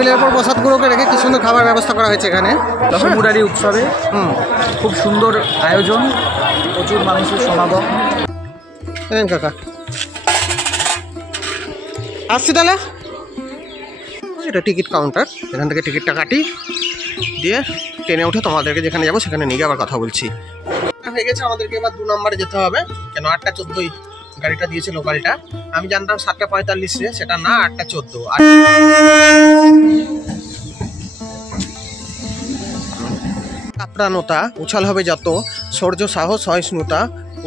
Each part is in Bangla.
টেবিলের উপর প্রসাদগুলোকে রেখে কি সুন্দর খাবার ব্যবস্থা করা হয়েছে এখানে মুরারি উৎসবে। খুব সুন্দর আয়োজন, প্রচুর মানুষের সমাগম। কাকা আসছি তাহলে। এটা টিকিট কাউন্টার, এখান থেকে টিকিটটা কাটি, দিয়ে ট্রেনে উঠে তোমাদেরকে যেখানে যাবো সেখানে নিয়ে আবার কথা বলছি। হয়ে গেছে, আমাদেরকে এবার 2 নম্বরে যেতে হবে। কেন 8:14 গাড়িটা দিয়েছে লোকালটা, আমি জানতাম 7:45, সেটা না 8:14। আপ্রাণতা উছাল হবে যত, শৌর্য সাহস সহিষ্ণুতা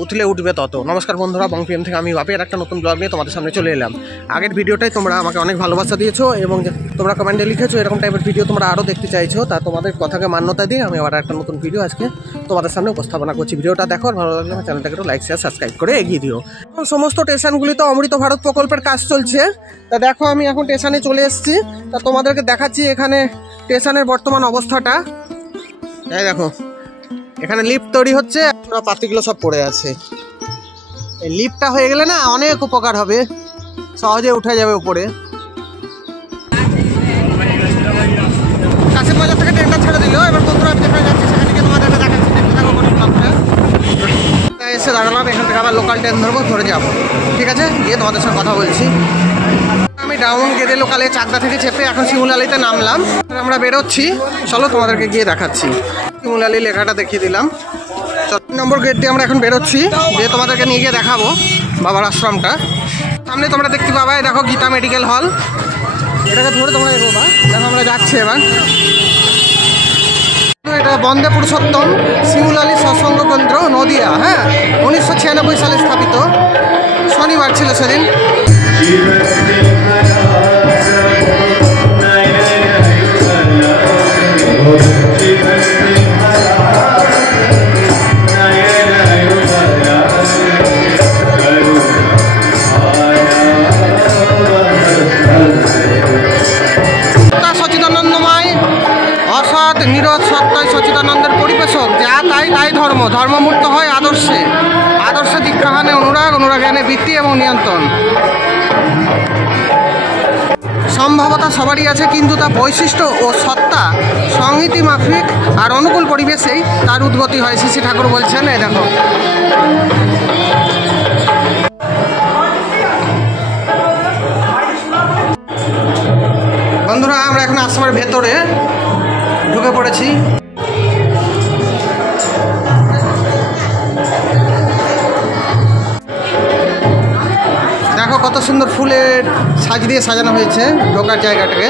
উঠলে উঠবে তত। নমস্কার বন্ধুরা, বংপিএম থেকে আমি বাপের একটা নতুন ব্লগ নিয়ে তোমাদের সামনে চলে এলাম। আগের ভিডিওটাই তোমরা আমাকে অনেক ভালোবাসা দিয়েছো এবং তোমরা কমেন্টে লিখেছো এরকম টাইপের ভিডিও তোমরা আরও দেখতে চাইছো। তা তোমাদের কথাকে মান্যতা দিয়ে আমি আবার একটা নতুন ভিডিও আজকে তোমাদের সামনে উপস্থাপনা করছি। ভিডিওটা দেখো, ভালো লাগলে আমার চ্যানেলটাকে একটু লাইক শেয়ার সাবস্ক্রাইব করে এগিয়ে দিও। সমস্ত স্টেশনগুলিতে অমৃত ভারত প্রকল্পের কাজ চলছে। তা দেখো আমি এখন স্টেশনে চলে এসেছি। তা তোমাদেরকে দেখাচ্ছি এখানে স্টেশনের বর্তমান অবস্থাটা। এই দেখো, এখানে লিফট তৈরি হচ্ছে, পাতিগুলো সব পড়ে আছে। এই লিফটটা হয়ে গেলে না অনেক উপকার হবে, সহজে উঠে যাবে উপরে। কাশির বাজার থেকে ট্রেনটা ছেড়ে দিল। এবার বন্ধুরা আমি যেখানে যাচ্ছি সেখানে গিয়ে তোমাদের দেখাচ্ছি। এসে দাঁড়ালাম, এখান থেকে আবার লোকাল ট্রেন ধরবো, ধরে যাবো। ঠিক আছে, গিয়ে তোমাদের সঙ্গে কথা বলছি। আমি ডাউন গেটে লোকালে চাকদা থেকে চেপে এখন শিমুলালিতে নামলাম। আমরা বেরোচ্ছি, চলো তোমাদেরকে গিয়ে দেখাচ্ছি। শিমুলালি লেখাটা দেখিয়ে দিলাম। 4 নম্বর গেট দিয়ে আমরা এখন বেরোচ্ছি, দিয়ে তোমাদেরকে নিয়ে গিয়ে দেখাবো বাবার আশ্রমটা। সামনে তোমরা দেখতে পাবে, দেখো গীতা মেডিকেল হল। এটাকে ধরে তোমরা এগোবা। দেখো আমরা যাচ্ছি এবার। এটা বন্দে পুরুষোত্তম শিমুলালি সৎসঙ্গ কেন্দ্র, নদিয়া। হ্যাঁ, 1996 সালে স্থাপিত। শনিবার ছিল সেদিন। সচিদানন্দময় অসৎ নিরোধ সত্তায় সচিদানন্দের পরিবেশক। যা তাই তাই ধর্ম, ধর্মমূর্ত হয় আদর্শে, আদর্শে দীক্ষাহানে অনুরাগ, অনুরাগানে বৃত্তি এবং নিয়ন্ত্রণ। সম্ভাবতা সবারই আছে, কিন্তু তা বৈশিষ্ট্য ও সত্তা সংহিতি মাফিক আর অনুকূল পরিবেশেই তার উদ্গতি হয়, শ্রী ঠাকুর বলছেন। এই দেখো, বন্ধুরা আমরা এখন আশ্রমের ভেতরে ঢুকে পড়েছি। দেখো কত সুন্দর ফুলের সাজ দিয়ে সাজানো হয়েছে ঢোকার জায়গাটাকে।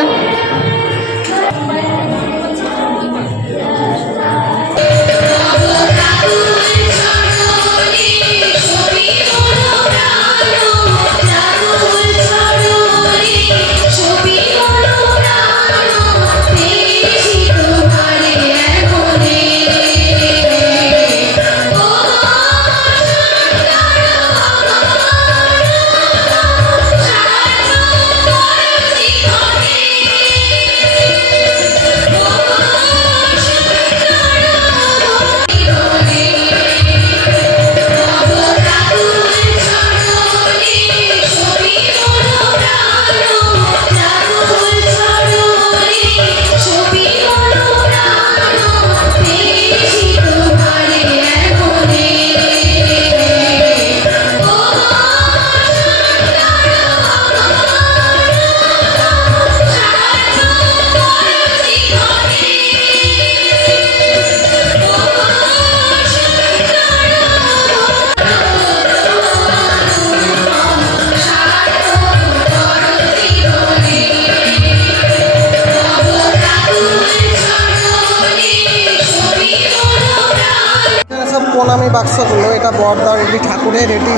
প্রণামী বাক্সগুলো, এটা বরদার, এটি ঠাকুরের, এটি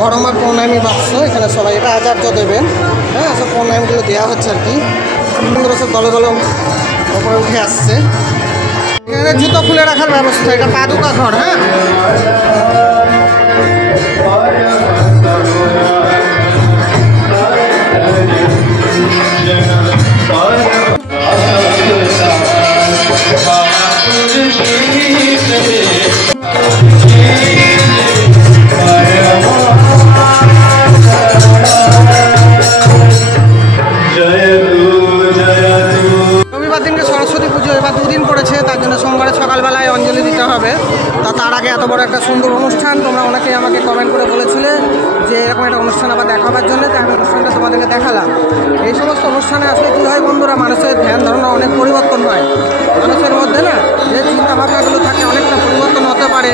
বড়মার প্রণামী বাক্স। এখানে সবাই, এটা আচার্য দেবেন। হ্যাঁ, সব প্রণামীগুলো দেওয়া হচ্ছে আর কি। সুন্দর সব দলে দলে ওপরে উঠে আসছে। এখানে জুতো খুলে রাখার ব্যবস্থা, এটা পাদুকা ঘর। হ্যাঁ, जय तू জন্য আমি অনুষ্ঠানটা তোমাদেরকে দেখালাম। এই সমস্ত অনুষ্ঠানে আসলে কী হয় বন্ধুরা, মানুষের ধ্যান ধারণা অনেক পরিবর্তন হয়। মানুষের মধ্যে না যে চিন্তা ভাবনাগুলো থাকে অনেকটা পরিবর্তন হতে পারে।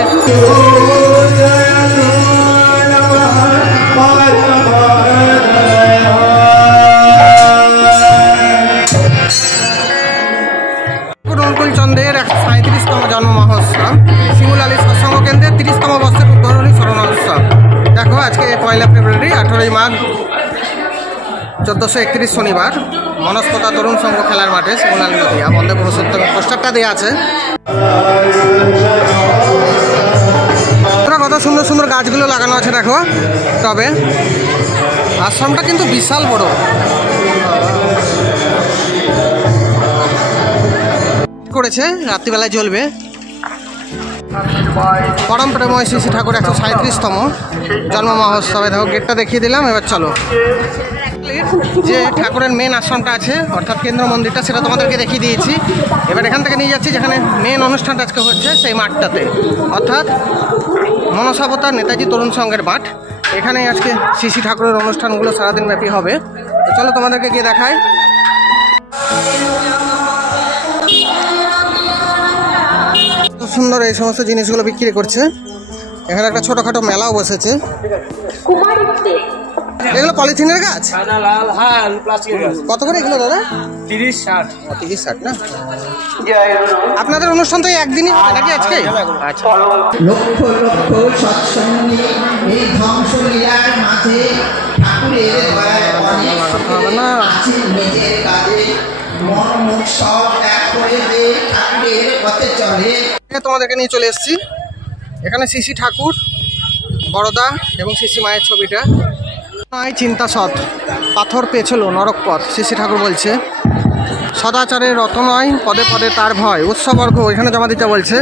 অনুকূলচন্দ্রের 37তম জন্ম মহোৎসব, শিমুল আলী সৎসঙ্গ কেন্দ্রের 30তম বর্ষের উদ্বোধনী স্মরণোৎসব। দেখো আজকে 1 ফেব্রুয়ারি 18 মাঘ 1431 শনিবার মনস্কতা তরুণ সংঘ খেলার মাঠে শিমুল আলী নদী বন্দে পুরুষোত্তমের পোস্টারটা দেওয়া আছে। কত সুন্দর সুন্দর গাছগুলো লাগানো আছে দেখো। তবে আশ্রমটা কিন্তু বিশাল বড়। করেছে রাত্রিবেলায় জ্বলবে। পরম প্রেময় শ্রী শ্রী ঠাকুর 137তম জন্ম মহোৎসবে দেখো গেটটা দেখিয়ে দিলাম। এবার চলো যে ঠাকুরের মেন আশ্রমটা আছে অর্থাৎ কেন্দ্র মন্দিরটা, সেটা তোমাদেরকে দেখিয়ে দিয়েছি। এবার এখান থেকে নিয়ে যাচ্ছি যেখানে মেন অনুষ্ঠানটা আজকে হচ্ছে সেই মাঠটাতে, অর্থাৎ মনসাবতার নেতাজি তরুণ সংঘের মাঠ। এখানে আজকে শ্রী শ্রী ঠাকুরের অনুষ্ঠানগুলো সারাদিন ব্যাপী হবে। তো চলো তোমাদেরকে গিয়ে দেখাই। সুন্দর এই সমস্ত জিনিসগুলো বিক্রি করছে। এখানে একটা ছোটখাটো মেলাও বসেছে। এগুলো পলিথিনের গাছ? কত করে এগুলো দাদা? 30-60। 30-60 না? আপনাদের অনুষ্ঠান তো একদিনই হবে নাকি আজকে? আচ্ছা। লক্ষ লক্ষ সৎসঙ্গী এই ধ্বংসলীলার মাঝে ঠাকুরের দয়ায় অনেক আছে নিজের কাজে মন মুখ সব এক করে যে ঠাকুরের পথে চলে। তোমাদেরকে নিয়ে চলে এসেছি এখানে শ্রী শ্রী ঠাকুর বড়দা এবং শ্রী শ্রী মায়ের ছবিটা। নয় চিন্তা সৎ, পাথর পেছলো নরক পথ, শ্রী শ্রী ঠাকুর বলছে। সদাচারের রত নয়, পদে পদে তার ভয়। উৎসবর্গ এখানে জমা দিতে বলছে।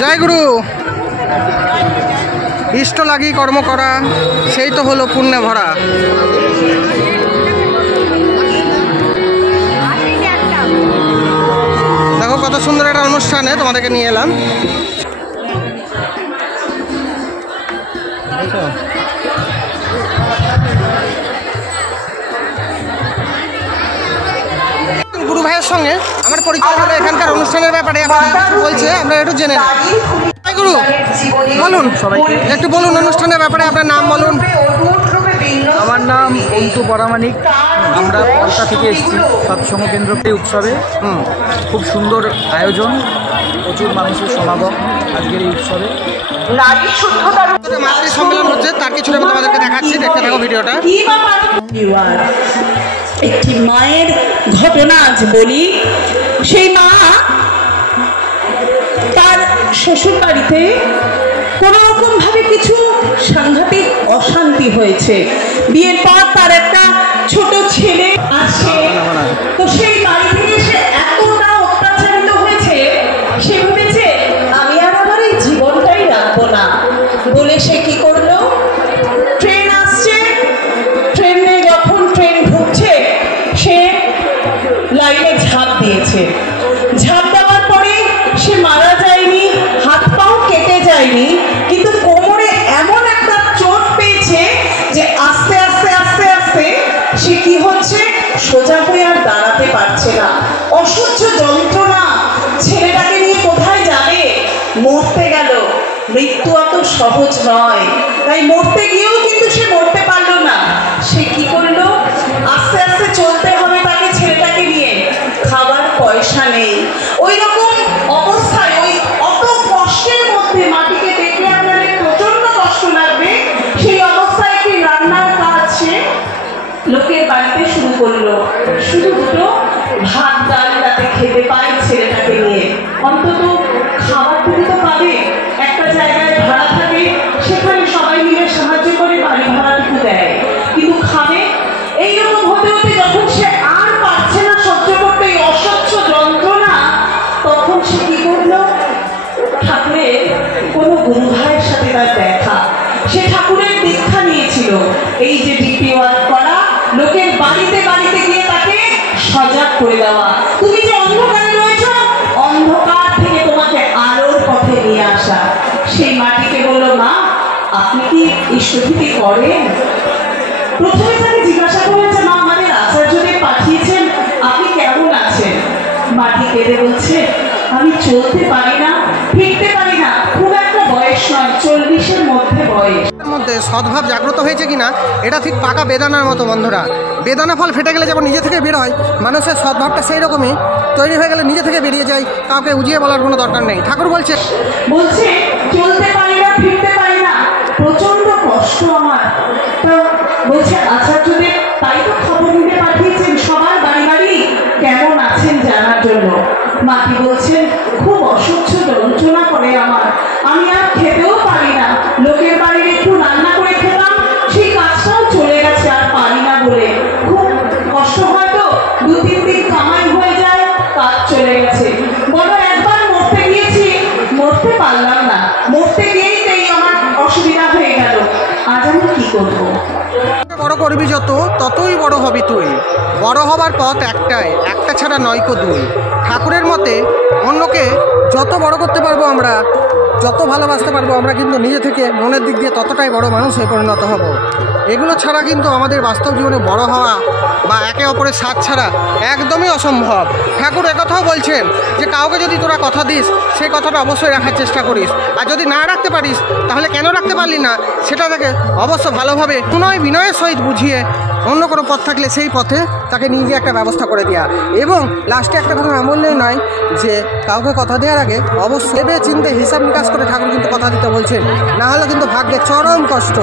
জয় গুরু। ইষ্ট লাগি কর্ম করা, সেই তো হলো পুণ্যে ভরা। দেখো কত সুন্দর একটা অনুষ্ঠানে তোমাদেরকে নিয়ে এলাম। গুরু ভাইয়ের সঙ্গে আমার পরিচয় হলো এখানকার অনুষ্ঠানের ব্যাপারে বলছে, আমরা একটু জেনে নিই। গুরু বলুন সবাইকে, একটু বলুন অনুষ্ঠানের ব্যাপারে, আপনার নাম বলুন। আমার নাম অন্তু পরামানিক। আমরা পলতা থেকে এসেছি সৎসঙ্গ কেন্দ্র উৎসবে। খুব সুন্দর আয়োজন, প্রচুর মানুষের সমাগম আজকের এই উৎসবে। মাতৃ সম্মেলন হচ্ছে, তার কিছুটা আমি তোমাদেরকে দেখাচ্ছি, দেখতে থাকো ভিডিওটা। একটি মায়ের ঘটনা আজ বলি। সেই মা তার শ্বশুর বাড়িতে কোনো রকম ভাবে কিছু সাংঘাতিক অশান্তি হয়েছে। বিয়ের পর তার একটা ছোট ছেলে আসে, তো সেই বাড়ি থেকে সে এতটা অত্যাচারিত হয়েছে, সে ভেবেছে আমি আর আমার এই জীবনটাই রাখবো না বলে সে কি করলো, ট্রেন আসছে, ট্রেনে যখন ট্রেন ঢুকছে সে লাইনে ঝাঁপ দিয়েছে। ঝাঁপ দেওয়ার পরে সে মারা যায়নি, হাত পাও কেটে যায়নি, কিন্তু কোমরে এমন একটা চোট পেয়েছে যে আস্তে আস্তে আস্তে আস্তে সে কি হচ্ছে, সোজা হয়ে আর দাঁড়াতে পারছে না। অসহ্য যন্ত্রণা। ছেলেটাকে নিয়ে কোথায় যাবে? মরতে গেল। মৃত্যু অত সহজ নয়, তাই মরতে গিয়েও কিন্তু সে মরতে পারলো না। সে কি করলো, আস্তে আস্তে চলতে হবে তাকে ছেলেটাকে নিয়ে, খাবার পয়সা নেই। ওই রকম অবস্থায়, ওই অত কষ্টের মধ্যে, মাটিকে দেখলে আপনাদের প্রচন্ড কষ্ট লাগবে, সেই অবস্থায় একটি রান্নার কাজ সে লোকের বাড়িতে শুরু করলো। শুধু দুটো ভাত ডাল যাতে খেতে পায় ছেলেটাকে নিয়ে, অন্তত খাবারটুকু তো পাবে। একটা জায়গায় ভাড়া থাকে, সেখানে সবাই মিলে সাহায্য করে বাড়ি ভাড়াটুকু দেয়, কিন্তু খাবে। এইরকম হতে হতে যখন সে আর পারছে না সহ্য করতে এই অসহ্য যন্ত্রণা, তখন সে কি করলো, ঠাকুরের কোনো গুরু ভাইয়ের সাথে তার দেখা। সে ঠাকুরের দীক্ষা নিয়েছিল। এই যে ডিপি ওয়ার্ক করা, লোকের বাড়িতে বাড়িতে গিয়ে করে দেওয়া। তুমি যে অন্ধকারে রয়েছ, অন্ধকার থেকে তোমাকে আলোর পথে নিয়ে আসা। সেই মাটিকে বলল, মা আপনি কি ইষ্টভীতি করেন? প্রথমে তাকে জিজ্ঞাসা করেছে, মা আমাদের আচার্যদেব পাঠিয়েছেন, আপনি কেমন আছেন? মাটি কেঁদে বলছে, আমি চলতে পারি না, ফিরতে পারি না, খুব একটা বয়স নয়, 40-এর মধ্যে বয়স। মধ্যে সদ্ভাব জাগ্রত হয়েছে কিনা এটা ঠিক পাকা বেদানার মতো বন্ধুরা। বেদানা ফল ফেটে গেলে যেমন নিজে থেকে বের হয়, মানুষের সদ্ভাবটা সেই রকমই তৈরি হয়ে গেলে নিজে থেকে বেরিয়ে যায়, কাউকে উজিয়ে বলার কোনো দরকার নেই। ঠাকুর বলছে চলতে পারি না, ফিরতে পারি না, প্রচন্ড কষ্ট আমার। তো বলছে আচার্যদেব তাই তো খবর নিতে পাঠিয়েছেন সবার বাড়ি বাড়ি কেমন আছেন জানার জন্য। মাটি বলছেন, খুব অসহ্য যন্ত্রণা করে আমার, আমি আর খেতেও পারি না, লোকের বাড়ির একটু রান্না করে খেতাম, সেই কাজটাও চলে গেছে, আর পারি না বলে খুব কষ্ট হয়। তো 2-3 দিন কামাই হয়ে যায়, কাজ চলে গেছে। বলো একবার মরতে গিয়েছি, মরতে পারলাম না, মরতে গিয়েই আমার অসুবিধা হয়ে গেল, আজ আমি কি করবো? বড় করবি যত, ততই বড় হবি তুই। বড় হবার পথ একটাই, একটা ছাড়া নয়কো দুই। ঠাকুরের মতে অন্যকে যত বড় করতে পারবো আমরা, যত ভালোবাসতে পারবো আমরা, কিন্তু নিজে থেকে মনের দিক দিয়ে ততটাই বড় মানুষ হয়ে পরিণত হব। এগুলো ছাড়া কিন্তু আমাদের বাস্তব জীবনে বড় হওয়া বা একে অপরের সাথ ছাড়া একদমই অসম্ভব। ঠাকুর একথাও বলছেন যে কাউকে যদি তোরা কথা দিস, সেই কথাটা অবশ্যই রাখার চেষ্টা করিস, আর যদি না রাখতে পারিস তাহলে কেন রাখতে পারলি না সেটা তাকে অবশ্য ভালোভাবে বিনয়ের সহিত বুঝিয়ে অন্য কোনো পথ থাকলে সেই পথে তাকে নিয়ে গিয়ে একটা ব্যবস্থা করে দেওয়া। এবং লাস্টে একটা কথা না বললেই নয় যে কাউকে কথা দেওয়ার আগে অবশ্যই ভেবে চিন্তে হিসাব নিকাশ করে ঠাকুর কিন্তু কথা দিতে বলছেন, না হলে কিন্তু ভাগ্যে চরম কষ্ট।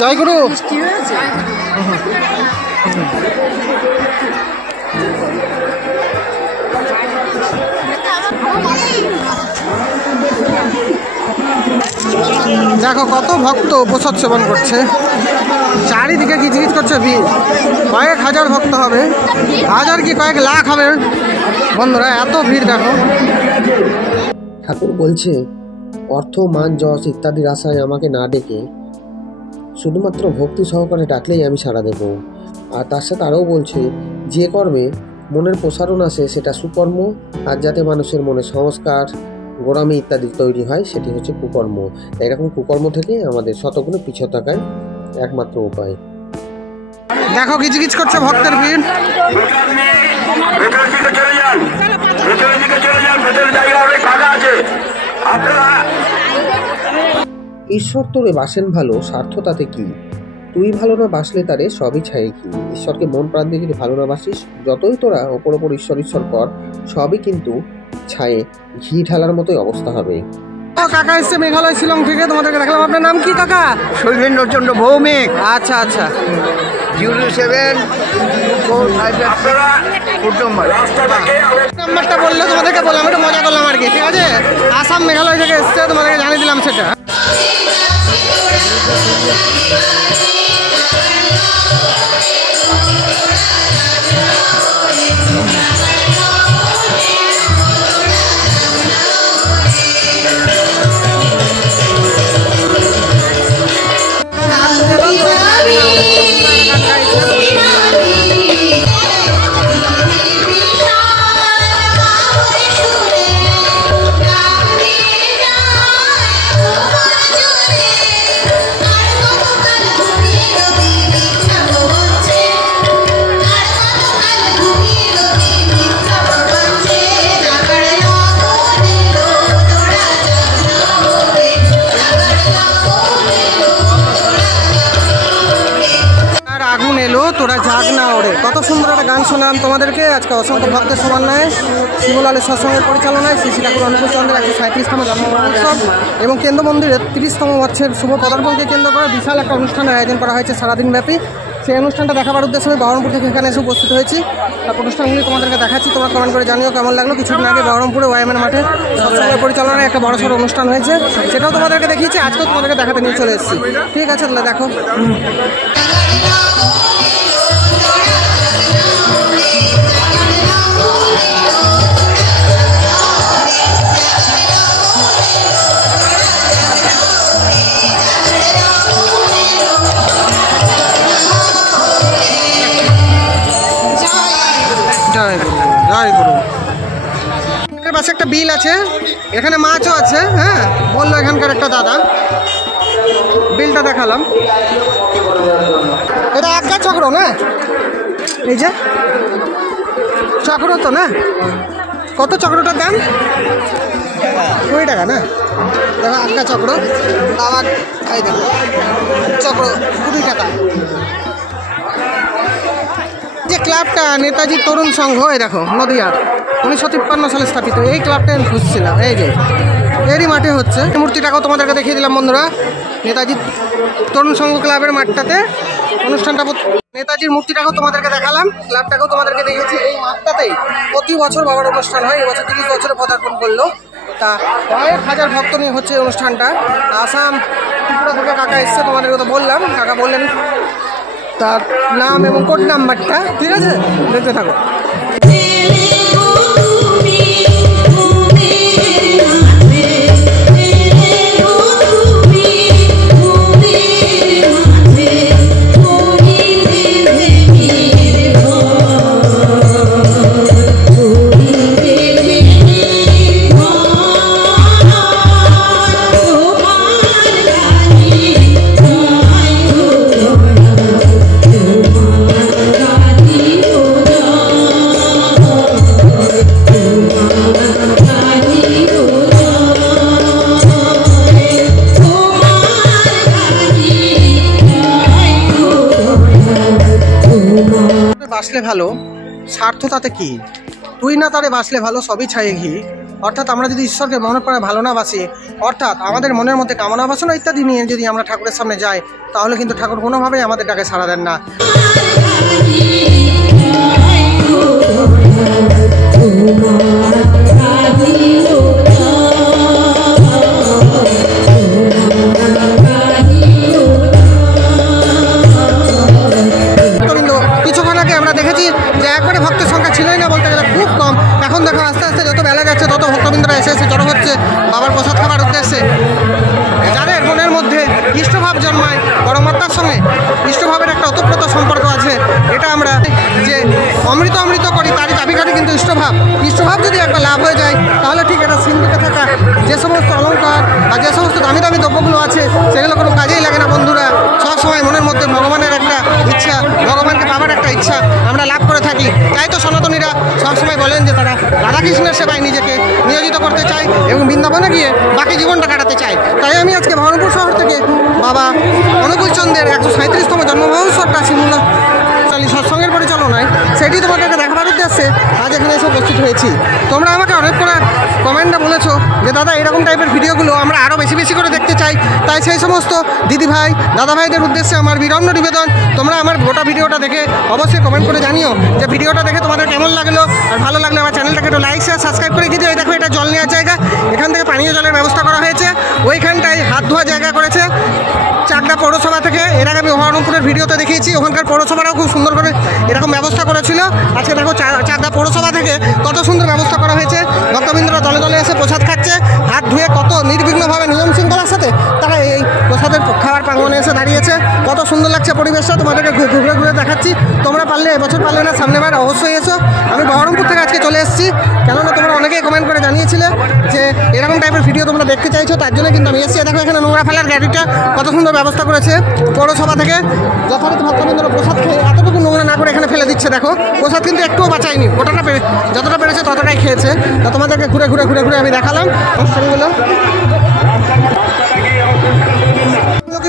জয় গুরু। দেখো কত ভক্ত প্রসাদ সেবন করছে, চারিদিকে গিজগিজ করছে ভিড়, কয়েক হাজার ভক্ত হবে, হাজার কি কয়েক লাখ হবে বন্ধুরা, এত ভিড় দেখো। ঠাকুর বলছে অর্থ মান যশ ইত্যাদির আশায় আমাকে না ডেকে শুধুমাত্র ভক্তি সহকারে ডাকলেই আমি সাড়া দেব। আর তার সাথে আরও বলছে যে কর্মে মনের প্রসারণ আসে সেটা সুকর্ম, আর যাতে মানুষের মনে সংস্কার গোড়ামি ইত্যাদি তৈরি হয় সেটি হচ্ছে কুকর্ম। এরকম কুকর্ম থেকে আমাদের শতগুণে পিছিয়ে থাকার একমাত্র উপায়। দেখো গিজগিজ করছে ভক্তের ভিড়। ঈশ্বর তোরে বাসেন ভালো, স্বার্থ তাতে কি? তুই ভালো না বাসলে তারে সবই ছায়ে কি? ঈশ্বরকে মন প্রাণ দিয়ে যদি ভালো না বাসিস, যতই তোরা ওপর ওপর ঈশ্বর ঈশ্বর কর, সবই কিন্তু ছায়ে ঘি ঢালার মতোই অবস্থা হবে। কাকা এসছে মেঘালয় শিলং থেকে, তোমাদেরকে দেখলাম। আপনার নাম কি কাকা? শৈলেন্দ্র চন্দ্র ভৌমিক। আচ্ছা আচ্ছা। 07 নাম্বারটা বললে তোমাদেরকে বললাম, একটু মজা করলাম আর কি, ঠিক আছে? আসাম মেঘালয় থেকে এসছে, তোমাদেরকে জানিয়ে দিলাম সেটা। শোনালাম তোমাদেরকে। আজকে অসংখ্য ভক্তের সমন্বয়ে শিবলালের সৎসঙ্গের পরিচালনায় শ্রী শ্রী ঠাকুর অনুকূল চন্দ্রের 137তম জন্ম মহোৎসব এবং কেন্দ্র মন্দিরের 30তম বর্ষের শুভ পদার্পণকে কেন্দ্র করে বিশাল একটা অনুষ্ঠানের আয়োজন করা হয়েছে সারাদিন ব্যাপী। সেই অনুষ্ঠানটা দেখাবার উদ্দেশ্যে আমি বহরমপুর থেকে এখানে এসে উপস্থিত হয়েছি। তার অনুষ্ঠানগুলি তোমাদেরকে দেখাচ্ছি, তোমরা কমেন্ট করে জানিও কেমন লাগলো। কিছুদিন আগে বহরমপুরে ওয়াইএমএন মাঠে সৎসঙ্গের পরিচালনায় একটা বড়সড় অনুষ্ঠান হয়েছে, সেটাও তোমাদেরকে দেখিয়েছি। আজকেও তোমাদেরকে দেখাতে নিয়ে চলে এসেছি। ঠিক আছে, তাহলে দেখো। এর পাশে একটা বিল আছে, এখানে মাছও আছে। হ্যাঁ, বললো এখানকার একটা দাদা, বিলটা দেখালাম। এটা একটা চক্র না, এই যে চক্র তো না, কত চক্রটার দাম? 20 টাকা না? দেখো একটা চক্র, আবার এই দেখো চক্র 20 টাকা। যে ক্লাবটা নেতাজি তরুণ সংঘ, এই দেখো নদিয়ার 1953 সালে স্থাপিত, এই ক্লাবটা আমি খুঁজছিলাম। এই যে এরই মাঠে হচ্ছে। মূর্তিটাকেও তোমাদেরকে দেখিয়ে দিলাম বন্ধুরা, নেতাজি তরুণ সংঘ ক্লাবের মাঠটাতে অনুষ্ঠানটা। নেতাজির মূর্তিটাকেও তোমাদেরকে দেখালাম, ক্লাবটাকেও তোমাদেরকে দেখেছি। এই মাঠটাতেই প্রতি বছর বাবার অনুষ্ঠান হয়, এবছর 30 বছরে পদার্পণ করলো। তা কয়েক হাজার ভক্ত নিয়ে হচ্ছে এই অনুষ্ঠানটা। আসাম ত্রিপুরা থেকে কাকা এসছে, তোমাদেরকে তো বললাম। কাকা বললেন তার নাম এবং কোড নাম্বারটা, ঠিক আছে, দেখতে থাকো। বাসলে ভালো, স্বার্থ তাতে কি? তুই না তারে বাসলে ভালো, সবই ছায়ে ঘি। অর্থাৎ আমরা যদি ঈশ্বরকে মনে করে ভালো না বাসি, অর্থাৎ আমাদের মনের মধ্যে কামনা বাসনা ইত্যাদি নিয়ে যদি আমরা ঠাকুরের সামনে যাই, তাহলে কিন্তু ঠাকুর কোনোভাবেই আমাদের ডাকে সাড়া দেন না। কিছুক্ষণ আগে আমরা দেখেছি যে একবারে ভক্তের সংখ্যা ছিলই না বলতে গেলে, খুব কম। এখন দেখো আস্তে আস্তে যত বেলা যাচ্ছে তত ভক্তবৃন্দরা এসে জড়ো হচ্ছে বাবার প্রসাদ খাবার উদ্দেশ্যে। যাদের মনের মধ্যে ইষ্টভাব জন্মায়, পরমাত্মার সঙ্গে ইষ্টভাবের একটা ওতপ্রোত সম্পর্ক আছে। এটা আমরা যে অমৃত অমৃত করি, তারই চাবিকাঠি কিন্তু ইষ্টভাব। ইষ্টভাব যদি একটা লাভ হয়ে যায়, তাহলে ঠিক এটা সিন্ধুকে থাকা যে সমস্ত অলঙ্কার বা যে সমস্ত দামি দামি দ্রব্যগুলো আছে, সেগুলো কোনো কাজেই লাগে না বন্ধুরা। সবসময় মনের মধ্যে ভগবানের একটা ইচ্ছা, ভগবানকে পাবার একটা ইচ্ছা আমরা লাভ করে থাকি। তাই তো সনাতনীরা সবসময় বলেন যে তারা রাধাকৃষ্ণের সেবায় নিজেকে নিয়োজিত করতে চায় এবং বৃন্দাবনে গিয়ে বাকি জীবনটা কাটাতে চায়। তাই আমি আজকে বহরমপুর শহর থেকে বাবা অনুকূল চন্দ্রের 137তম জন্ম মহোৎসবটা শিমুলা সৎসঙ্গের পরিচালনায়, সেটি তোমাদেরকে দেখাবার উদ্দেশ্যে আজ এখানে এসে উপস্থিত হয়েছি। তোমরা আমাকে অনেক করে কমেন্টে বলেছো যে দাদা এরকম টাইপের ভিডিওগুলো আমরা আরও বেশি বেশি করে দেখতে চাই। তাই সেই সমস্ত দিদিভাই দাদাভাইদের উদ্দেশ্যে আমার বিনম্র নিবেদন, তোমরা আমার গোটা ভিডিওটা দেখে অবশ্যই কমেন্ট করে জানিও যে ভিডিওটা দেখে তোমাদের কেমন লাগলো। আর ভালো লাগলে আমার চ্যানেলটাকে একটু লাইক শেয়ার সাবস্ক্রাইব করে দিও। দেখো এটা জল নেওয়ার জায়গা, এখান থেকে পানীয় জলের ব্যবস্থা করা হয়েছে। ওইখানটায় হাত ধোয়া জায়গা করেছে চাকদা পৌরসভা থেকে। এর আগে আমি বহরমপুরের ভিডিওতে দেখিয়েছি, ওখানকার পৌরসভারাও খুব সুন্দর করে এরকম ব্যবস্থা করেছিল। আজকে দেখো চাকদা পৌরসভা থেকে কত সুন্দর ব্যবস্থা করা হয়েছে। ভক্তবৃন্দরা দলে দলে এসে প্রসাদ খাচ্ছে, হাত ধুয়ে কত নির্বিঘ্নভাবে নিয়ম শৃঙ্খলার সাথে তারা এই প্রসাদের খাবার প্রাঙ্গণে এসে দাঁড়িয়েছে। কত সুন্দর লাগছে পরিবেশটা, তোমাদেরকে ঘুরে ঘুরে দেখাচ্ছি। তোমরা পারলে এবছর পারলে না, সামনেবার অবশ্যই এসো। আমি বহরমপুর থেকে আজকে চলে এসেছি, কেননা তোমরা অনেকেই কমেন্ট করে জানিয়েছিলে যে এরকম টাইপের ভিডিও তোমরা দেখতে চাইছো, তার জন্য কিন্তু আমি এসেছি। দেখো এখানে নোংরা ফেলার গাড়িটা কত সুন্দর ব্যবস্থা করেছে পৌরসভা থেকে। যথারীতি ভক্তবৃন্দরা প্রসাদ খেয়ে এতটুকু নোংরা না করে এখানে ফেলে দিচ্ছে। দেখো প্রসাদ কিন্তু একটুও বাঁচায়নি, ওটাটা যতটা পেরেছে ততটাই খেয়েছে। তা তোমাদেরকে ঘুরে ঘুরে ঘুরে ঘুরে আমি দেখালাম অনুষ্ঠানগুলো।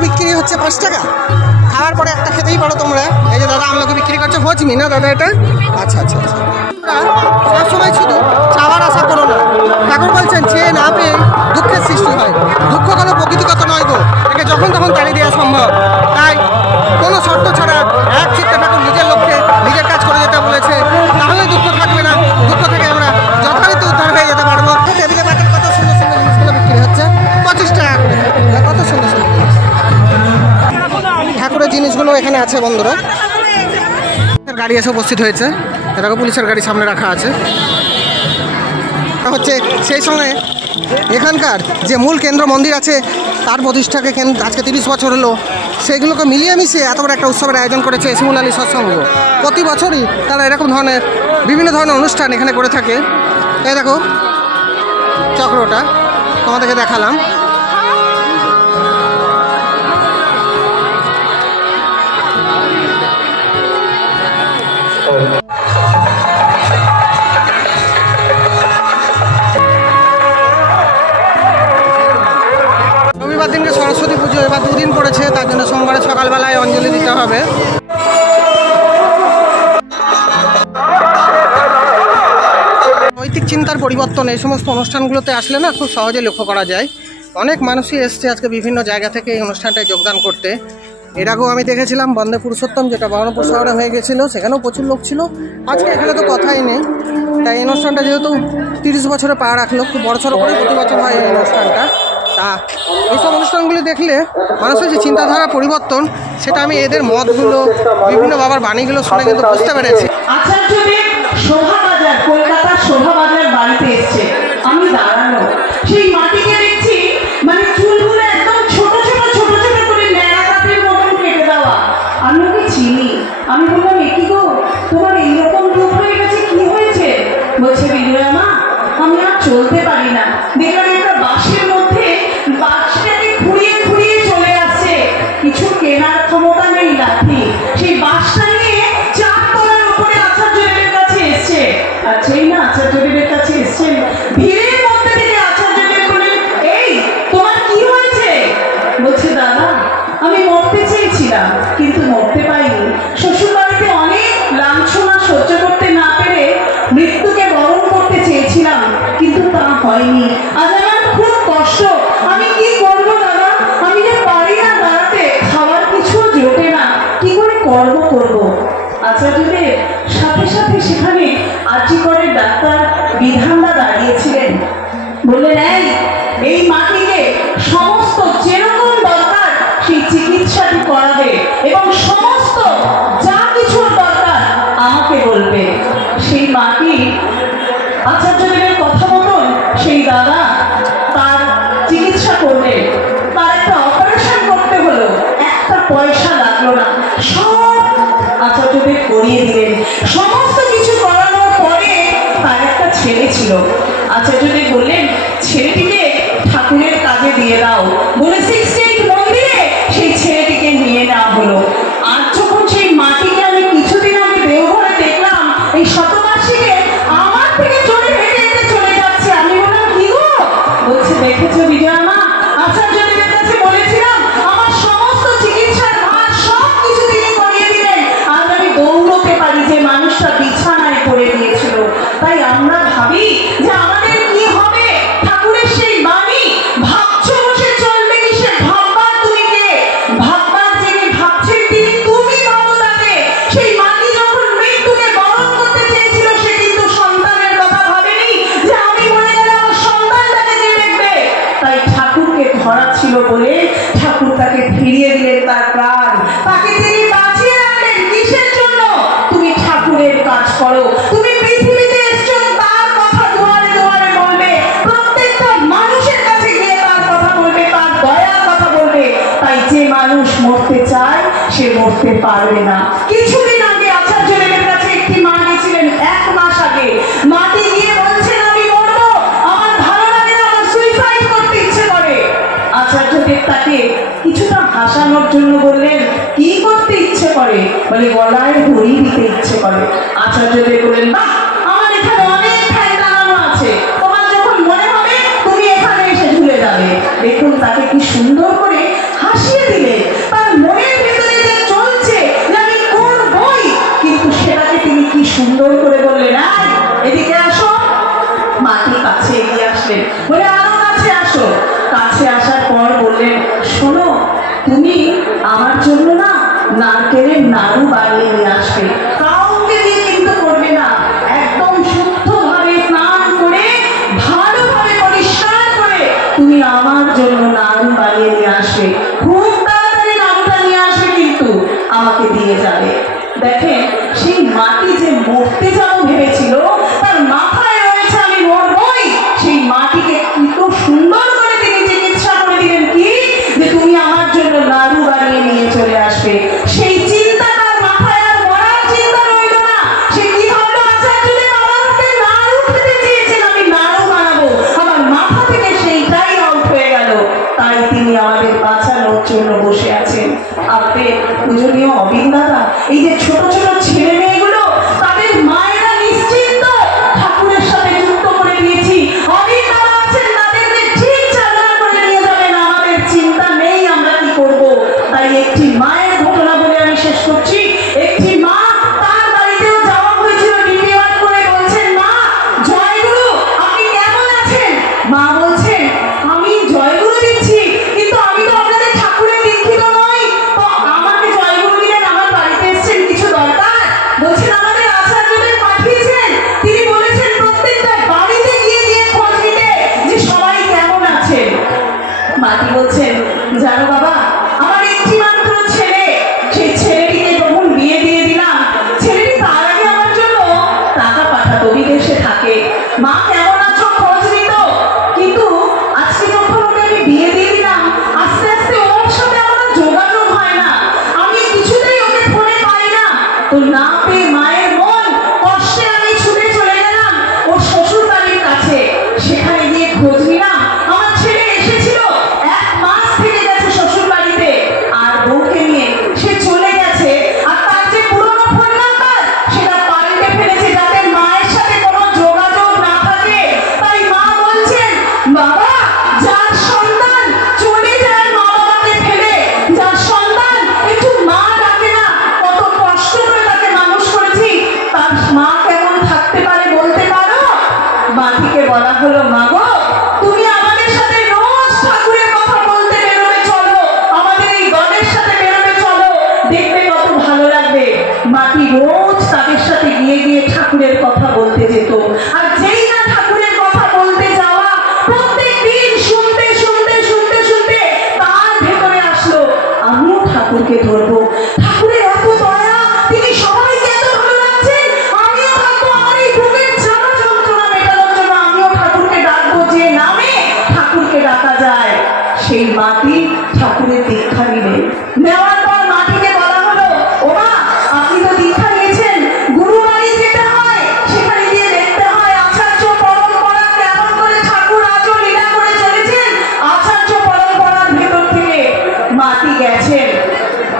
বিক্রি হচ্ছে 5 টাকা। খাওয়ার পরে একটা খেতেই পারো তোমরা। এই যে দাদা আমলকি বিক্রি করছে, হজমি না দাদা এটা? আচ্ছা আচ্ছা আচ্ছা। সবসময় শুধু চাওয়ার আশা করো না। ঠাকুর বলছেন চেয়ে না পেয়ে দুঃখের সৃষ্টি হয়। দুঃখ কোনো প্রকৃতিগত নয় গো, একে যখন তখন তাড়িয়ে দেওয়া সম্ভব। তাই কোনো শর্ত ছাড়া এক চিত্তে ঠাকুর নিজের লক্ষ্যে নিজের কাজ করে যেতে বলেছে, তাহলে দুঃখ থাকবে না। দুঃখ থেকে আমরা যথারীতি উদ্ধার হয়ে যেতে পারবো। টেবিলে বাটের কত সুন্দর সুন্দর জিনিসগুলো বিক্রি হচ্ছে 25 টাকা করে। কত সুন্দর সুন্দর জিনিস, ঠাকুরের জিনিসগুলো এখানে আছে বন্ধুরা। গাড়ি এসে উপস্থিত হয়েছে, এটাকে পুলিশের গাড়ি সামনে রাখা আছে। হচ্ছে সেই সময় এখানকার যে মূল কেন্দ্র মন্দির আছে তার প্রতিষ্ঠাকে আজকে 30 বছর হলো, সেগুলোকে মিলিয়ে মিশিয়ে এত বড় একটা উৎসবের আয়োজন করেছে শিমুল আলী সৎসঙ্গ। প্রতি বছরই তারা এরকম ধরনের বিভিন্ন ধরনের অনুষ্ঠান এখানে করে থাকে। এই দেখো চক্রটা তোমাদেরকে দেখালাম। রবিবার দিনকে সরস্বতী পুজো, এবার 2 দিন পড়েছে, তার জন্য সোমবারে সকালবেলায় অঞ্জলি দিতে হবে। নৈতিক চিন্তার পরিবর্তন এই সমস্ত অনুষ্ঠানগুলোতে আসলে না খুব সহজে লক্ষ্য করা যায়। অনেক মানুষই এসছে আজকে বিভিন্ন জায়গা থেকে এই অনুষ্ঠানটায় যোগদান করতে। এর আগেও আমি দেখেছিলাম বন্দে পুরুষোত্তম, যেটা বহরমপুর শহরে হয়ে গেছিলো, সেখানেও প্রচুর লোক ছিল। আজকে এখানে তো কথাই নেই। তাই এই অনুষ্ঠানটা যেহেতু 30 বছরে পা রাখলো, খুব বড়সড় করে প্রতি বছর হয় এই অনুষ্ঠানটা। তা এইসব অনুষ্ঠানগুলি দেখলে মানুষের যে চিন্তাধারা পরিবর্তন, সেটা আমি এদের মতগুলো, বিভিন্ন বাবার বাণীগুলো শুনে কিন্তু বুঝতে পেরেছি। আচার্যদেব শোভাবাজার, কলকাতার শোভাবাজার বাড়িতে এসছে। আমি দাঁড়ানো সেই মাটিকে দেখছি, মানে চুলগুলো একদম ছোট ছোট ছোট ছোট করে ন্যাড়া কাঠের মতন কেটে দেওয়া। আমি ওকে চিনি। আমি বললাম, একি গো, তোমার এইরকম রূপ হয়ে গেছে, কি হয়েছে? বলছে, বিজয়া মা, আমি আর চলতে পারি না। দেখলাম একটা বাঁশের মধ্যে বাঁশটাকে ঘুরিয়ে ঘুরিয়ে চলে আসছে, কিছু কেনার ক্ষমতা নেই লাঠি। সেই বাঁশটা নিয়ে 4 তলার উপরে আচার্যদেবের কাছে এসছে। আর সেই না আচার্যদেবের কাছে এসছেন, ভিড়ের মধ্যে থেকে আচার্যদেব বলেন, এই তোমার কি হয়েছে? বলছে, দাদা, আমি মরতে চেয়েছিলাম কিন্তু মরতে পারিনি। শ্বশুর বাড়িতে অনেক লাঞ্ছনা সহ্য করতে না পেরে মৃত্যুকে বরণ করতে চেয়েছিলাম, কিন্তু তা হয়নি। আজ আমার খুব কষ্ট। আমি কি করবো দাদা? আমি যে পারি না দাঁড়াতে, খাওয়ার কিছু জোটে না, কি করে কর্ম করবো? আচার্যদেব সাথে সাথে সেখানে আর্যিকরের ডাক্তার বিধানদা দাঁড়িয়েছিলেন। বললেন, এই মাটিকে সমস্ত যেরকম দরকার সেই চিকিৎসাটি করাবে এবং সমস্ত যা কিছুর দরকার আমাকে বলবে। সেই মাটি আচার্যদেবের কথা মতন সেই দাদা তার চিকিৎসা করবে। তার একটা অপারেশন করতে হলো, একটা পয়সা লাগলো না, সব আচার্যদেব করিয়ে দিলেন। সমস্ত কিছু করানোর পরে তার একটা ছেলে ছিল। আচার্যদেব বললেন, ছেলেটিকে ঠাকুরের কাজে দিয়ে দাও। বলে 68 মন্দিরে সেই ছেলেটিকে নিয়ে নেওয়া হলো। আর যখন সেই মাটিকে আমি কিছুদিন আগে দেওঘরে দেখলাম, এই শতবার্ষিকে আমার থেকে চলে হেঁটে হেঁটে চলে যাচ্ছে। আমি বললাম, কি গো? বলছে, দেখেছো বিজয়া মা, আচার্যদেবের কাছে বলেছিলাম আমার সমস্ত চিকিৎসার ভার সব কিছু তিনি করিয়ে দিলেন। আজ আমি দৌড়তে পারি যে মানুষটা বিছানায় পড়ে গিয়েছিল। তাই আমরা ভাবি যে আমাদের কি হবে? ঠাকুরের সেই বাণী, ভাবছো বসে চলবে কিসে? ভাববার তুমি কে? ভাববার যিনি ভাবছেন তিনি, তুমি ভাবো তাকে। সেই মাটি যখন মৃত্যুকে বরণ করতে চেয়েছিল, সে কিন্তু সন্তানের কথা ভাবেনি যে আমি মরে গেলে আমার সন্তানটাকে কে দেখবে। তাই ঠাকুরকে ধরা ছিল বলে ঠাকুর তাকে ফিরিয়ে দিলেন তার প্রাণ। তাকে তিনি বাঁচিয়ে রাখলেন কিসের জন্য? তুমি ঠাকুরের কাজ করো। তুমি পৃথিবীতে এসছো তার কথা দুয়ারে দুয়ারে বলবে, প্রত্যেকটা মানুষের কাছে গিয়ে তার কথা বলবে, তার দয়ার কথা বলবে। তাই যে মানুষ মরতে চায় সে মরতে পারবে না। কিছুদিন আগে আচার্যদেবের কাছে একটি মা গেছিলেন, 1 মাস আগে। মাটি গিয়ে বলছেন, আমি মরবো, আমার ভালো লাগে না, আমার সুইসাইড করতে ইচ্ছে করে। আচার্যদেব তাকে কিছুটা হাসানোর জন্য বললেন, কি করতে ইচ্ছে করে? বলে, গলায় দড়ি দিতে ইচ্ছে করে। আচার্যদেব বললেন, বাহ, আমার এখানে অনেক ঠাই টানানো আছে, তোমার যখন মনে হবে তুমি এখানে এসে ঝুলে যাবে। দেখুন তাকে কি সুন্দর করে হাসিয়ে দিলে। সুন্দর করে বললেন, এদিকে আসো। মাটি কাছে এগিয়ে আসলেন, বলে আরো কাছে আসো। কাছে আসার পর বললেন, শোনো, তুমি আমার জন্য না নারকেলের নাড়ু বানিয়ে নিয়ে আসবে, কাউকে দিয়ে কিন্তু করবে না, একদম শুদ্ধভাবে স্নান করে ভালোভাবে পরিষ্কার করে তুমি আমার জন্য নাড়ু বানিয়ে নিয়ে আসবে, খুব তাড়াতাড়ি নাড়ুটা নিয়ে আসবে, কিন্তু আমাকে দিয়ে যাবে। দেখেন, সেই মাটি যে মরতে যাবো ভেবেছিল, তার মাথায় রয়েছে আমি মরবই, সেই মাটিকে কত সুন্দর করে তিনি চিকিৎসা করে দিলেন, কি যে তুমি আমার জন্য নাড়ু বানিয়ে নিয়ে চলে আসবে। সেই চিন্তা তার মাথায় আর মরার চিন্তা রইল না। সে কি ভাবলো, আচার্যদেব আমার হাতে নাড়ু খেতে চেয়েছেন, আমি নাড়ু বানাবো, আমার মাথা থেকে সেইটাই আউট হয়ে গেল। তাই তিনি আমাদের বাঁচানোর জন্য বসে আছেন। আপনাদের পূজনীয় অবিন দাদা, এই যে ছোট ছোট ছেলে মেয়েগুলো, তাদের মায়েরা নিশ্চিন্ত ঠাকুরের সাথে যুক্ত করে দিয়েছি। অবিন দাদা আছেন, তাদেরকে ঠিক চালনা করে নিয়ে যাবেন, আমাদের চিন্তা নেই আমরা কি করব। তাই একটি মায়ের ঘটনা বলে আমি শেষ করছি। একটি মা, তার বাড়িতেও যাওয়া হয়েছিল, ডিপিওয়ার করে বলছেন, মা জয়গুরু আপনি কেমন আছেন? মা বলছেন, আমি জয়গুরু দিচ্ছি, কিন্তু আমি তো আপনাদের ঠাকুরের দীক্ষিত নই, তো আমাকে জয়গুরু দিলেন, আমার বাড়িতে এসেছেন কিছু দরকার? বলছেন, আমাদের আচার্যদের পাঠিয়েছেন, তিনি বলেছেন প্রত্যেকটা বাড়িতে গিয়ে গিয়ে খোঁজ নিতে যে সবাই কেমন আছেন। মাটি বলছেন, জানো বাবা, আমার একটি মাত্র ছেলে, সেই ছেলেটিকে যখন বিয়ে দিয়ে দিলাম, ছেলেটি তার আগে আমার জন্য টাকা পাঠাতো, বিদেশে থাকে, মা কেমন আছো খোঁজ নিত, কিন্তু আজকে যখন ওকে আমি বিয়ে দিয়ে দিলাম, আস্তে আস্তে ওর সাথে আমার যোগাযোগ হয় না, আমি কিছুতেই ওকে ফোনে পাই না। তো না পেয়ে মায়ের মন কষ্টে আমি ছুটে চলে গেলাম ওর শ্বশুর বাড়ির কাছে, সেখানে গিয়ে খোঁজ নিলাম, আমার ছেলে এসেছিল, 1 মাস থেকে গেছে শ্বশুর বাড়িতে, আর বউকে নিয়ে সে চলে গেছে, আর তার যে পুরনো ফোন নাম্বার সেটা পাল্টে ফেলেছে, যাতে মায়ের সাথে কোনো যোগাযোগ না থাকে। তাই মা বলছেন, বাবা, যার সন্তান চলে যায় মা বাবাকে ফেলে, যার সন্তান একটু মা ডাকে না, কত কষ্ট করে তাকে মানুষ করেছি, তার মা কেমন থাকতে পারে বলতে পারো? মাটিকে বলা হলো, মা গো, তুমি আমাদের সাথে রোজ ঠাকুরের কথা বলতে বেরোবে, চলো আমাদের এই গণের সাথে বেরোবে, চলো দেখবে কত ভালো লাগবে। মাটি রোজ তাদের সাথে গিয়ে গিয়ে ঠাকুরের কথা বলতে যেত, আর যেই না ঠাকুরের কথা বলতে যাওয়া, প্রত্যেক দিন শুনতে শুনতে শুনতে শুনতে তার ভেতরে আসলো, আমিও ঠাকুরকে ধরবো, ঠাকুরের এত দয়া, তিনি সবাইকে এত ভালো লাগছেন, আমিও থাকবো আমার এই বুকের জ্বালা যন্ত্রণা মেটানোর জন্য, আমিও ঠাকুরকে ডাকবো, যে নামে ঠাকুরকে ডাকা যায়। সেই মাটি ঠাকুরের দীক্ষা নিলেন, নেওয়ার পর মাটিকে বলা হলো, ও মা, আপনি তো দীক্ষা নিয়েছেন, গুরু বাড়ি যেতে হয়, সেখানে গিয়ে দেখতে হয় আচার্য পরম্পরা কেমন করে ঠাকুর আজও লীলা করে চলেছেন, আচার্য পরম্পরার ভেতর থেকে মাটি গেছেন,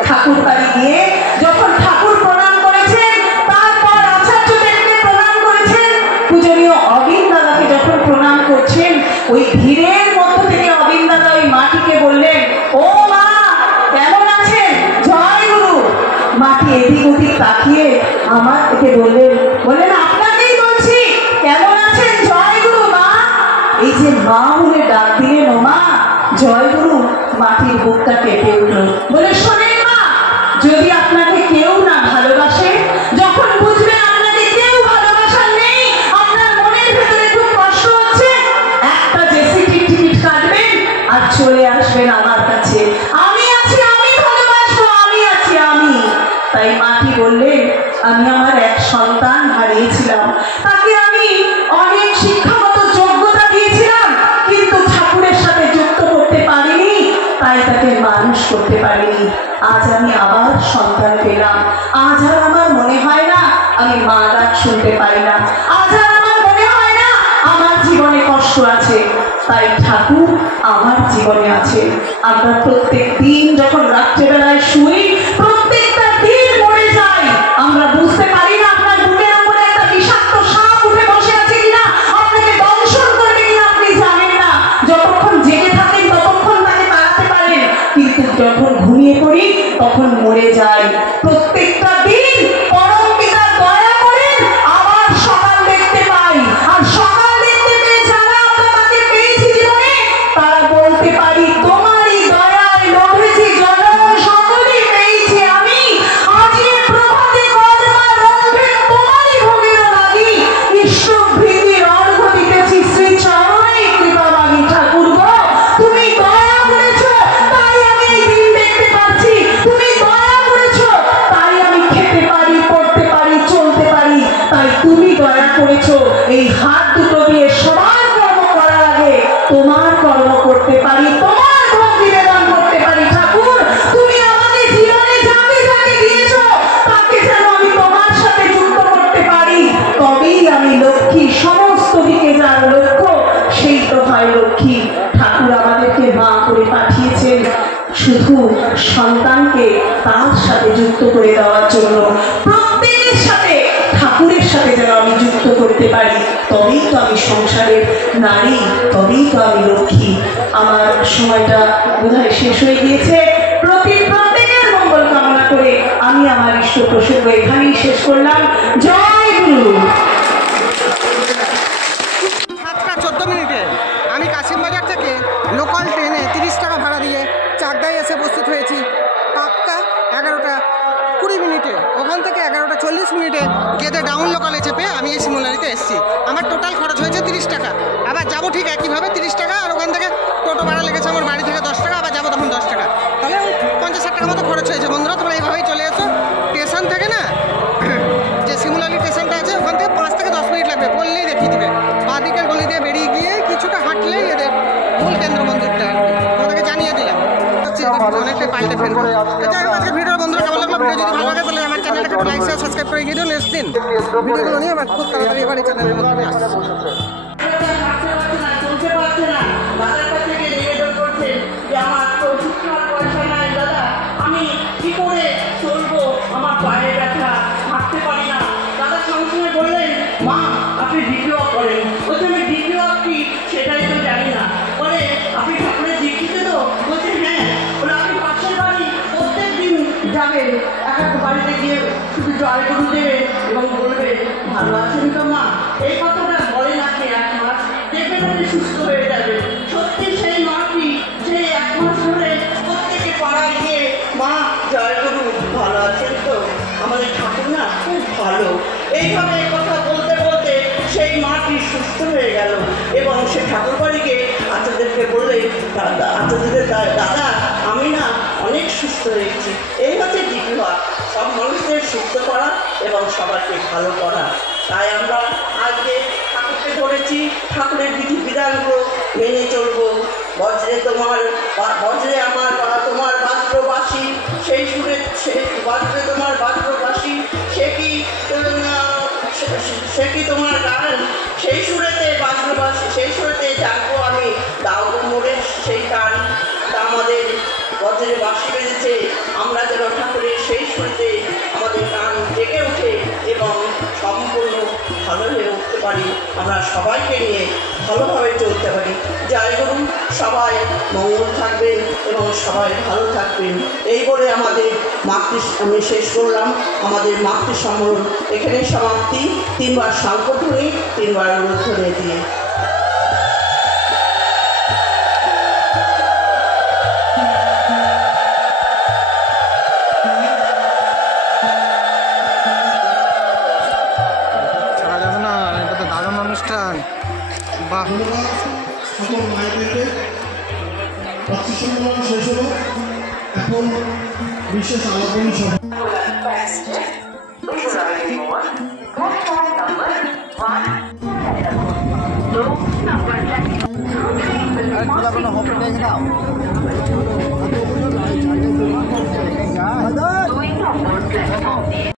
ঠাকুর বাড়ি গিয়ে যখন ঠাকুর প্রণাম করেছেন, তারপর আচার্যদেরকে প্রণাম করেছেন, পূজনীয় অবিন দাদাকে যখন প্রণাম করছেন, ওই ভিড়ের মধ্য থেকে অবিন দাদা ওই মাটিকে বললেন, ও মা, কেমন আছেন? জয় গুরু। মাটি এদিক ওদিক তাকিয়ে আমার থেকে বললেন, আপনাকেই বলছি, কেমন আছেন? জয় গুরু মা। এই যে মা বলে ডাক দিলেন, ও মা, জয় গুরু, মাটির বুকটা কেঁপে উঠল, বলে, শোনেন মা, যদি আপনাকে কেউ না ভালোবাসে, যখন বুঝবেন আপনাকে কেউ ভালোবাসার নেই, আপনার মনের ভেতরে খুব কষ্ট হচ্ছে, একটা জেসিটির টিকিট কাটবেন আর চলে আসবেন আমার কাছে, আমি আছি, আমি ভালোবাসবো, আমি আছি, আমি। তাই মাটি বললেন, আমি আমার এক সন্তান হারিয়েছিলাম, তাকে আমি অনেক শিক্ষাগত যোগ্যতা দিয়েছিলাম, কিন্তু ঠাকুরের সাথে যুক্ত করতে পারিনি, তাই তাকে মানুষ করতে পারিনি। আজ আমি আবার সন্তান পেলাম, আজ আর আমার মনে হয় না আমি মা ডাক শুনতে পারি না, আজ আর আমার মনে হয় না আমার জীবনে কষ্ট আছে, তাই ঠাকুর আমার জীবনে আছে। আমরা প্রত্যেক দিন যখন রাত্রেবেলায় শুই, প্রত্যেকটা দিন মরে যাই, আমরা বুঝতে পারি না আপনার বুকের উপরে একটা বিষাক্ত সাপ উঠে বসে আছে কিনা, আপনাকে দংশন করবে কিনা আপনি জানেন না, যতক্ষণ জেগে থাকেন ততক্ষণ তাকে তাড়াতে পারেন, কিন্তু যখন ঘুমিয়ে পড়ি তখন মরে যায়। প্রত্যেকটা দিন পরম পিতা দয়া করেন করেছো এই হাত দুটো দিয়ে সবার কর্ম করার আগে তোমার কর্ম করতে পারি, তোমার ভক্তি নিবেদন করতে পারি। ঠাকুর, তুমি আমাকে জীবনে যাকে যাকে দিয়েছো তাকে যেন আমি তোমার সাথে যুক্ত করতে পারি, তবেই আমি লক্ষ্মী। সমস্ত দিকে যার লক্ষ্য সেই তো হয় লক্ষ্মী। ঠাকুর আমাদেরকে মা করে পাঠিয়েছেন শুধু সন্তানকে তার সাথে যুক্ত করে দেওয়ার জন্য। প্রত্যেকের সাথে ঠাকুরের সাথে যেন আমি যুক্ত করতে পারি, তবেই তো আমি সংসারের নারী, তবেই তো আমি লক্ষ্মী। আমার সময়টা বোধহয় শেষ হয়ে গিয়েছে। প্রত্যেকের মঙ্গল কামনা করে আমি আমার ইষ্ট প্রসঙ্গ এখানেই শেষ করলাম। জয় গুরু। 7:14 আমি কাশিমবাজার থেকে লোকাল ট্রেনে 30 টাকা ভাড়া দিয়ে চাকদায় এসে উপস্থিত হয়েছি। পাক্কা 11:20 ওখান থেকে 11:40 গেদে ডাউন লোকালে চেপে আমি এই শিমুলারিতে এসেছি। আমার টোটাল খরচ হয়েছে 30 টাকা। আবার যাবো ঠিক একইভাবে 30 টাকা, আর ওখান থেকে টোটো ভাড়া লেগেছে আমার বাড়ি থেকে 10 টাকা, আবার যাবো তখন 10 টাকা, তাহলে 50-60 টাকা মতো খরচ হয়েছে। বন্ধুরা, তোমরা এইভাবেই চলে এসো। স্টেশন থেকে না, যে শিমুলারি স্টেশনটা আছে ওখান থেকে 5 থেকে 10 মিনিট লাগবে, বললেই দেখিয়ে দিবে। বাদিকের গলি দিয়ে বেরিয়ে গিয়ে কিছুটা হাঁটলেই এদের মূল কেন্দ্র মন্দিরটা আর কি। তোমাদেরকে জানিয়ে দিলাম, অনেকটাই পাল্টে ফেলবো। যাই হোক, আজকে ভিডিও বন্ধুরা কেমন লাগলো? ভিডিও যদি ভালো লাগে তাহলে আমার চ্যানেলটাকে লাইক শেয়ার সাবস্ক্রাইব করে গিয়ে দিও। নেক্সট দিন ভিডিওগুলো নিয়ে আমার খুব তাড়াতাড়ি এবার এই চ্যানেলের মধ্যে আসছে। আমি কি করে চলবো, আমার পায়ে ব্যথা, হাঁটতে পারি না। দাদা সঙ্গে সঙ্গে বললেন, মা আপনি ভিডিও করেন। বলছে আমি ভিডিও কি সেটাই তো জানি না। বলে আপনি ঠাকুরের দীক্ষিত তো? বলছে হ্যাঁ। বলে আপনি পাশের বাড়ি প্রত্যেক দিন যাবেন, এক একটা বাড়িতে গিয়ে শুধু জল গরু দেবেন এবং বলবেন ভালো আছেন তো মা। এই কথাটা বলে নাকি 1 মাস, দেখবেন আপনি সুস্থ হয়ে যাবেন। সত্যি সেই মাটি যে 1 মাস ধরে প্রত্যেকে পাড়ায় গিয়ে মা জয়গুরু ভালো আছেন তো, আমাদের ঠাকুর না খুব ভালো, এইভাবে কথা বলতে বলতে সেই মাটি সুস্থ হয়ে গেল। এবং সে ঠাকুর বাড়িকে আচার্যদেরকে বললে, আচার্যদের দাদা আমি না অনেক সুস্থ হয়েছি। এই হচ্ছে দ্বিতীয়, সব মানুষদের সুস্থ করা এবং সবাইকে ভালো করা। তাই আমরা আজকে ঠাকুরকে ধরেছি, ঠাকুরের বিধি বিধানগুলো মেনে চলবো। বজ্রে আমার তোমার বাদ্রবাসী, সেই সুরে বজ্রে তোমার বাদ্রবাসী, সে কি তোমার গান, সেই সুরেতে বাদ্রবাসী, সেই সুরেতে জানবো আমি দাও মোড়ের সেই গান। তা আমাদের বজ্রে বাঁশি বেজেছে, আমরা যেন ঠাকুরের সেই সুরেতে আমাদের গান জেগে ওঠে এবং সম্পূর্ণ ভালো হয়ে উঠতে পারি, আমরা সবাইকে নিয়ে ভালোভাবে চলতে পারি। জয় গুরু, সবাই মঙ্গল থাকবেন এবং সবাই ভালো থাকবেন। এই বলে আমাদের আমি শেষ করলাম। আমাদের মাতৃ সম্মেলন এখানেই সমাপ্তি। 3 বার শঙ্খধ্বনি, 3 বার উলুধ্বনি দিয়ে। অনুষ্ঠান বাহ, সকল মায়েদেরকে ভক্তি সম্মেলন শেষ হলো। এখন বিশেষ আলাপনী সভা। কোনো হোম দেখে দাও।